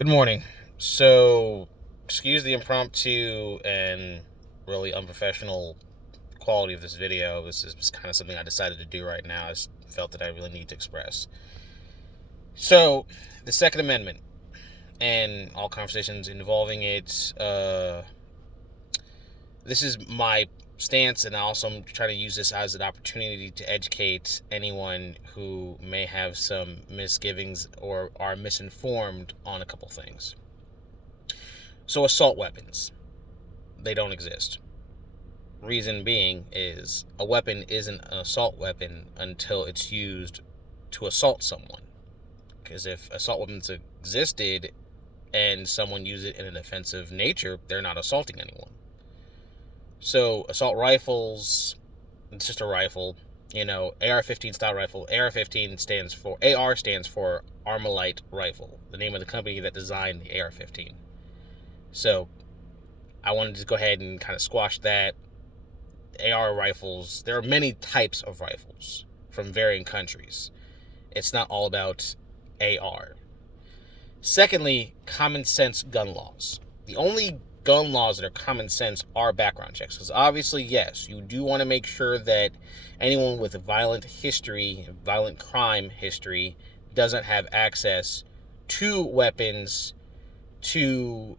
Good morning. So, excuse the impromptu and really unprofessional quality of this video. This is just kind of something I decided to do right now. I just felt that I really need to express. So, the Second Amendment and all conversations involving it. This is my stance, and I also am trying to use this as an opportunity to educate anyone who may have some misgivings or are misinformed on a couple things. So, assault weapons, they don't exist. Reason being is a weapon isn't an assault weapon until it's used to assault someone. Because if assault weapons existed and someone used it in an offensive nature, they're not assaulting anyone. So assault rifles, it's just a rifle. AR-15 style rifle. AR-15 stands for Armalite Rifle, the name of the company that designed the AR-15. So I wanted to go ahead and kind of squash that. AR rifles, there are many types of rifles from varying countries. It's not all about AR. Secondly, common sense gun laws. The only gun laws that are common sense are background checks. Because obviously, yes, you do want to make sure that anyone with a violent history, violent crime history, doesn't have access to weapons to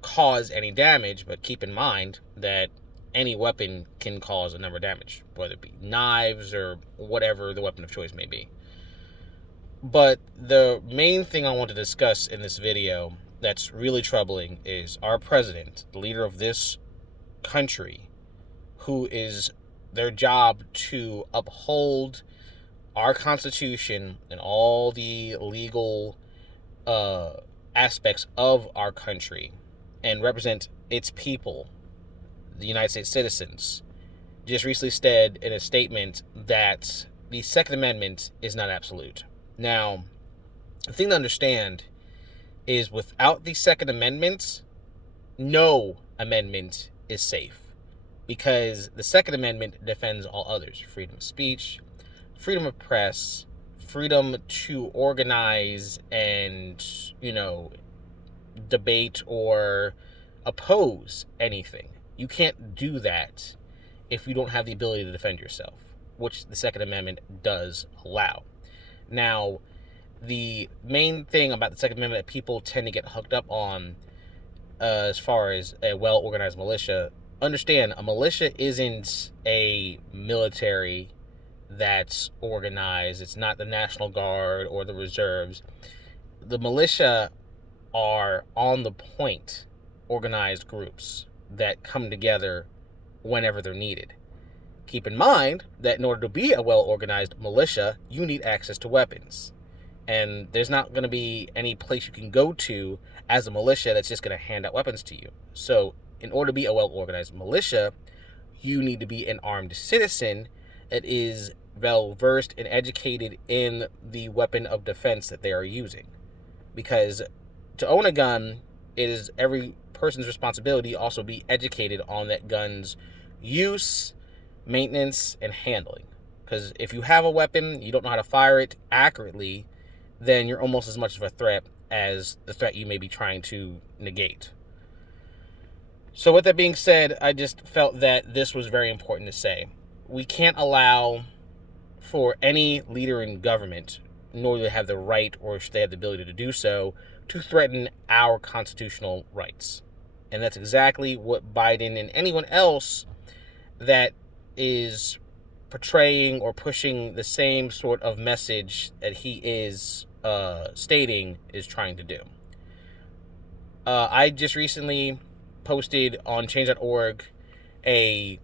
cause any damage. But keep in mind that any weapon can cause a number of damage, whether it be knives or whatever the weapon of choice may be. But the main thing I want to discuss in this video that's really troubling is our president, the leader of this country, who is their job to uphold our Constitution and all the legal aspects of our country and represent its people, the United States citizens, just recently said in a statement that the Second Amendment is not absolute. Now, the thing to understand is without the Second Amendment, no amendment is safe, because the Second Amendment defends all others: freedom of speech, freedom of press, freedom to organize and, debate or oppose anything. You can't do that if you don't have the ability to defend yourself, which the Second Amendment does allow. Now, the main thing about the Second Amendment that people tend to get hooked up on, as far as a well-organized militia, understand a militia isn't a military that's organized. It's not the National Guard or the reserves. The militia are on the point organized groups that come together whenever they're needed. Keep in mind that in order to be a well-organized militia, you need access to weapons. And there's not going to be any place you can go to as a militia that's just going to hand out weapons to you. So in order to be a well-organized militia, you need to be an armed citizen that is well-versed and educated in the weapon of defense that they are using. Because to own a gun, it is every person's responsibility to also be educated on that gun's use, maintenance, and handling. Because if you have a weapon, you don't know how to fire it accurately, then you're almost as much of a threat as the threat you may be trying to negate. So with that being said, I just felt that this was very important to say. We can't allow for any leader in government, nor do they have the right or should they have the ability to do so, to threaten our constitutional rights. And that's exactly what Biden and anyone else that is portraying or pushing the same sort of message that he is stating is trying to do. I just recently posted on change.org a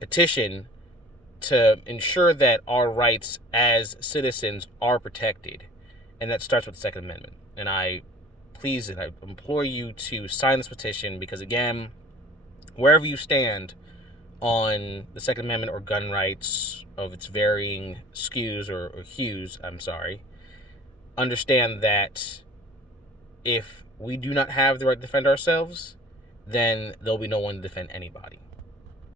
petition to ensure that our rights as citizens are protected. And that starts with the Second Amendment. And I implore you to sign this petition, because again, wherever you stand on the Second Amendment or gun rights of its varying hues, understand that if we do not have the right to defend ourselves, then there'll be no one to defend anybody.